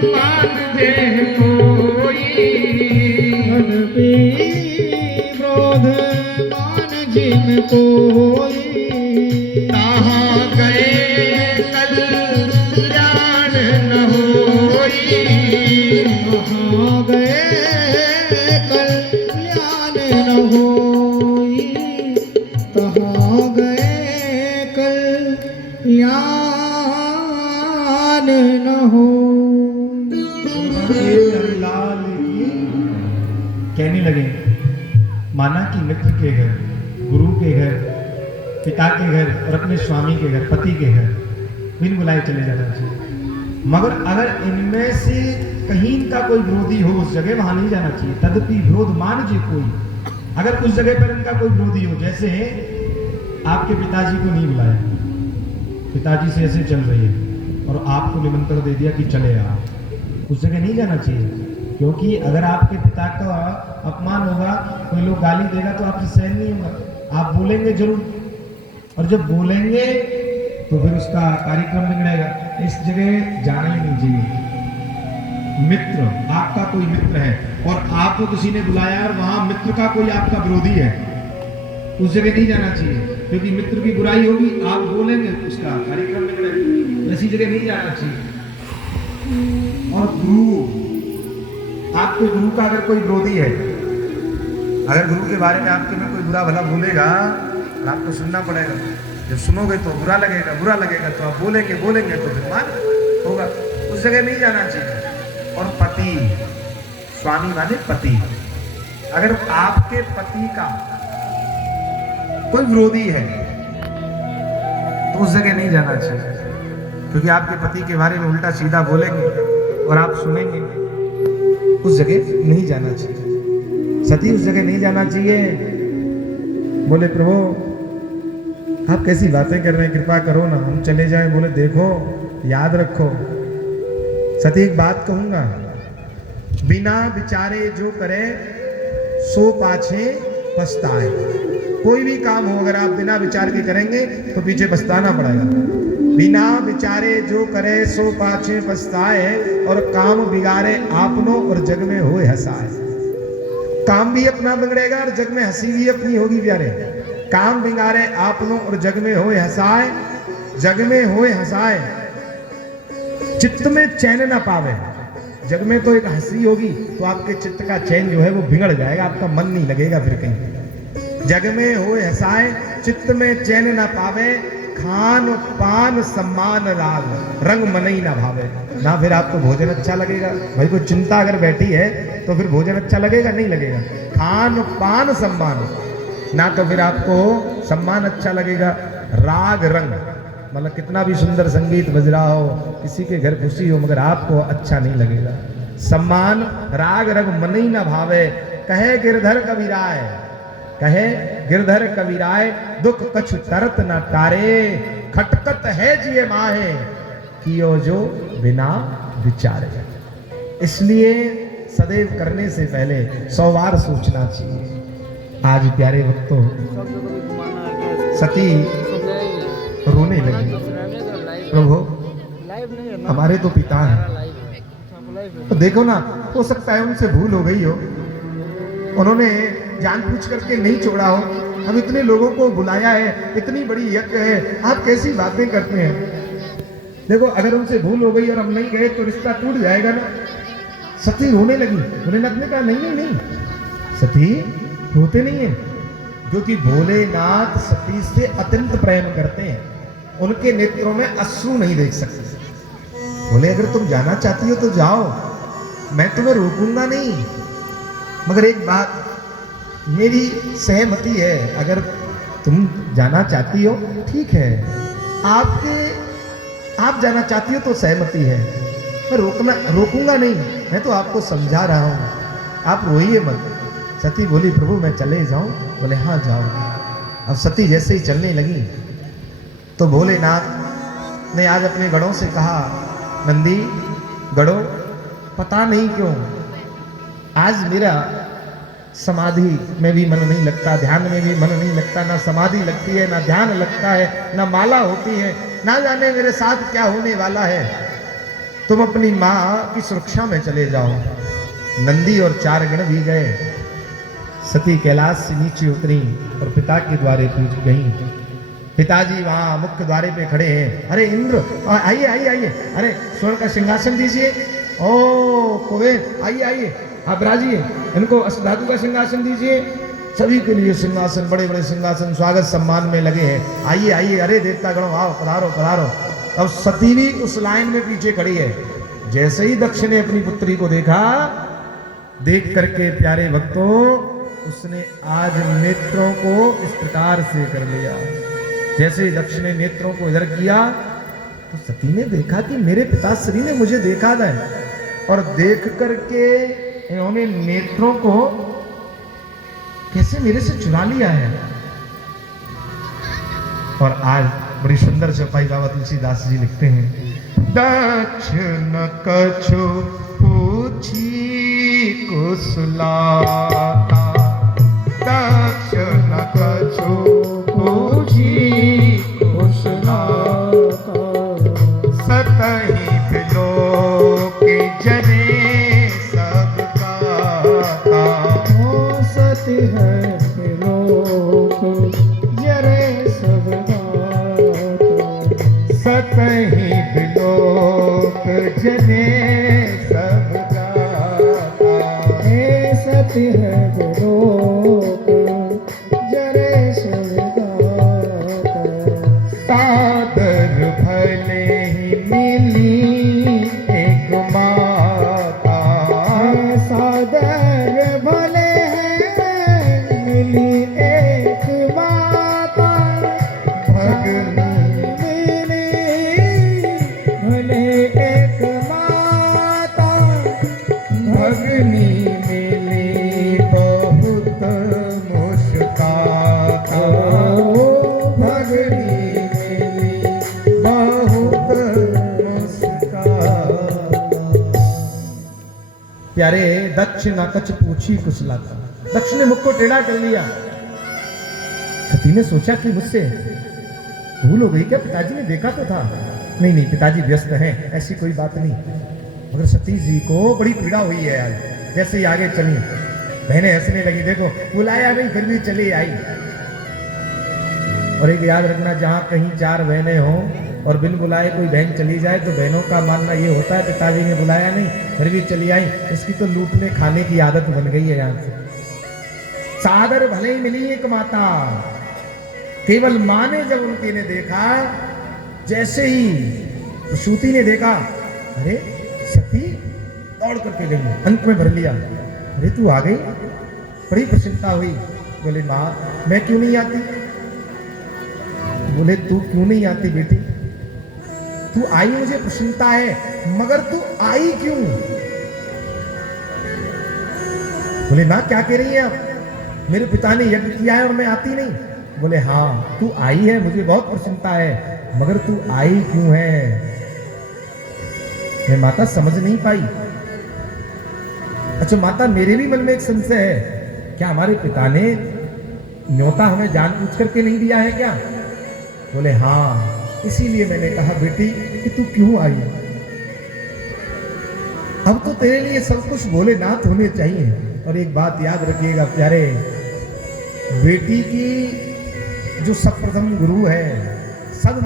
मान जे कोई, मन पे क्रोध मान जिन कोई, कहाँ गए कल्याण न होई, कहाँ गए कल्याण न होई, कहाँ गए कल्याण न होई। लाल की कहने लगे, माना कि मित्र के घर, गुरु के घर, पिता के घर और अपने स्वामी के घर, पति के घर बिन बुलाए चले जाना चाहिए। मगर अगर इनमें से कहीं इनका कोई विरोधी हो उस जगह वहां नहीं जाना चाहिए। तदपि विरोध मान जे कोई, अगर उस जगह पर इनका कोई विरोधी हो, जैसे आपके पिताजी को नहीं बुलाया, पिताजी से ऐसे चल रही है और आपको निमंत्रण दे दिया कि चले आप, उस जगह नहीं जाना चाहिए। क्योंकि अगर आपके पिता का अपमान होगा, कोई लोग गाली देगा तो आपसे सहन नहीं होगा, आप बोलेंगे जरूर, और जब बोलेंगे तो फिर उसका कार्यक्रम बिगड़ेगा। इस जगह जाना ही नहीं चाहिए। मित्र, आपका कोई मित्र है और आपको किसी ने बुलाया और वहां मित्र का कोई आपका विरोधी है, उस जगह नहीं जाना चाहिए। क्योंकि मित्र की बुराई होगी, आप बोलेंगे, उसका कार्यक्रम बिगड़ेगा। ऐसी जगह नहीं जाना चाहिए। और गुरु, आपके गुरु का अगर कोई विरोधी है, अगर गुरु के बारे में आपके में कोई बुरा भला बोलेगा और आपको सुनना पड़ेगा, जब सुनोगे तो बुरा लगेगा तो आप बोलेंगे तो फिर मान होगा, उस जगह नहीं जाना चाहिए। और पति, स्वामी माने पति, अगर आपके पति का कोई विरोधी है तो उस जगह नहीं जाना चाहिए। क्योंकि आपके पति के बारे में उल्टा सीधा बोलेंगे और आप सुनेंगे, उस जगह नहीं जाना चाहिए। सती, उस जगह नहीं जाना चाहिए। बोले प्रभु आप कैसी बातें कर रहे हैं, कृपा करो ना, हम चले जाएं। बोले देखो, याद रखो सती, एक बात कहूंगा, बिना विचारे जो करे सो पाछे पछताए। कोई भी काम हो अगर आप बिना विचार के करेंगे तो पीछे पछताना पड़ेगा। बिना विचारे जो करे सो पाछे पछताए, और काम बिगाड़े आपनो और जग में होए हंसाए। काम भी अपना बिगड़ेगा और जग में हंसी भी अपनी होगी प्यारे। काम बिगाड़े आपनो और जग में होए हंसाए, जग में होए हंसाए, चित्त में चैन ना पावे। जग में तो एक हंसी होगी तो आपके चित्त का चैन जो है वो बिगड़ जाएगा, आपका मन नहीं लगेगा फिर कहीं। जग में होए हंसाए, चित्त में चैन ना पावे, खान पान सम्मान राग, रंग मन ही ना भावे। ना फिर आपको भोजन अच्छा लगेगा, भाई कोई चिंता अगर बैठी है तो फिर भोजन अच्छा लगेगा, नहीं लगेगा। खान पान सम्मान, ना तो फिर आपको सम्मान अच्छा लगेगा। राग रंग, मतलब कितना भी सुंदर संगीत बज रहा हो, किसी के घर खुशी हो, मगर आपको अच्छा नहीं लगेगा। सम्मान राग रंग मन ही ना भावे, कहे गिरधर कबीराय, कहे गिरधर कबीराय, दुख कछु तरत न तारे, खटकत है जिये माहे, कियो जो बिना विचारे। इसलिए सदैव करने से पहले 100 बार सोचना चाहिए। आज प्यारे भक्तों, सती रोने लगी, प्रभु हमारे तो पिता हैं, तो देखो ना, हो सकता है उनसे भूल हो गई हो, उन्होंने जानबूझ करके नहीं छोड़ा हो, हम इतने लोगों को बुलाया है, इतनी बड़ी यज्ञ है, आप कैसी बातें करते हैं। देखो अगर उनसे भूल हो गई और हम नहीं गए तो रिश्ता टूट जाएगा ना। सती रोने लगी, भोलेनाथ ने कहा नहीं नहीं नहीं, सती रोते नहीं है, क्योंकि भोलेनाथ सती से अत्यंत प्रेम करते हैं, उनके नेत्रों में अश्रु नहीं देख सकते। बोले अगर तुम जाना चाहती हो तो जाओ, मैं तुम्हें रोकूंगा नहीं, मगर एक बात मेरी सहमति है, अगर तुम जाना चाहती हो ठीक है, आप जाना चाहती हो तो सहमति है, मैं रोकूंगा नहीं, मैं तो आपको समझा रहा हूं, आप रोइए मत। सती बोली प्रभु मैं चले जाऊं? बोले हाँ जाओ। अब सती जैसे ही चलने लगी तो भोलेनाथ ने आज अपने गणों से कहा, नंदी गणों, पता नहीं क्यों आज मेरा समाधि में भी मन नहीं लगता, ध्यान में भी मन नहीं लगता, ना समाधि लगती है, ना ध्यान लगता है, ना माला होती है, ना जाने मेरे साथ क्या होने वाला है। तुम अपनी माँ की सुरक्षा में चले जाओ। नंदी और 4 गण भी गए। सती कैलाश से नीचे उतरी और पिता के द्वारे पूछ गई। पिताजी वहां मुख्य द्वारे पे खड़े हैं। अरे इंद्र, आइए आइए आइए, अरे स्वर्ण का सिंहासन दीजिए। ओ कुबेर, आइए आइए, आप राजिए, इनको अष्टधातु का सिंहासन दीजिए। सभी के लिए सिंहासन, बड़े बड़े सिंहासन स्वागत सम्मान में लगे हैं। आइए आइए, अरे देवता गणों आओ, पधारो पधारो। अब सती भी उस लाइन में पीछे खड़ी है। जैसे ही दक्ष ने अपनी पुत्री को देखा, देख करके प्यारे भक्तों, उसने आज नेत्रों को इस प्रकार से कर लिया। जैसे ही दक्ष ने नेत्रों को इधर किया तो सती ने देखा कि मेरे पिताश्री ने मुझे देखा है, और देख करके इन्होंने नेत्रों को कैसे मेरे से चुरा लिया है। और आज बड़ी सुंदर चौपाई बाबा तुलसीदास जी लिखते हैं। दक्ष न कछु पूछी कुशलाता, दक्ष न कछु पूछी कुशलाता, सतहि बिलोक जने सब गाता। ओ सत है लोक जरे सब गाता, सतहि बिलोक जने सब गाता। हे सत है लोक जरे सब गाता। सादर भले ही मिली एक माता, सादर भले हैं मिली एक माता, भगनी मिली भले एक माता, भगनी मिली बहुत मुस्काता, भगनी मिली बहुत मुस्काता। प्यारे दक्ष न कछ पूछी कुशलाता, दक्ष ने मुख को टेढ़ा कर लिया। सती ने सोचा कि मुझसे भूल हो गई क्या, पिताजी ने देखा तो था। नहीं नहीं, पिताजी व्यस्त हैं, ऐसी कोई बात नहीं। मगर सती जी को बड़ी पीड़ा हुई है आज। जैसे ही आगे चली, बहनें हंसने लगी, देखो बुलाया नहीं फिर भी चली आई। और एक याद रखना, जहां कहीं 4 बहनें हों और बिन बुलाए कोई बहन चली जाए तो बहनों का मानना ये होता है पिताजी ने बुलाया नहीं फिर भी चली आई, इसकी तो लूटने खाने की आदत बन गई है यहाँ से। सादर भले ही मिली एक माता, केवल माँ ने जब उनकी ने देखा, जैसे ही प्रसूति ने देखा, अरे सती दौड़ करके गई, अंत में भर लिया। अरे तू आ गई, बड़ी प्रसन्नता हुई। बोले माँ मैं क्यों नहीं आती? बोले तू क्यों नहीं आती बेटी, तू आई मुझे प्रसन्नता है, मगर तू आई क्यों? बोले ना क्या कह रही है आप, मेरे पिता ने यज्ञ किया है और मैं आती नहीं। बोले हाँ तू आई है, मुझे बहुत प्रसन्नता है, मगर तू आई क्यों है? मैं माता समझ नहीं पाई। अच्छा माता मेरे भी मन में एक संशय है, क्या हमारे पिता ने न्योता हमें जानबूझ करके नहीं दिया है क्या? बोले हाँ, इसीलिए मैंने कहा बेटी कि तू क्यों आई। अब तो तेरे लिए सब कुछ भोलेनाथ होने चाहिए। और एक बात याद रखिएगा प्यारे, बेटी की जो सर्वप्रथम गुरु है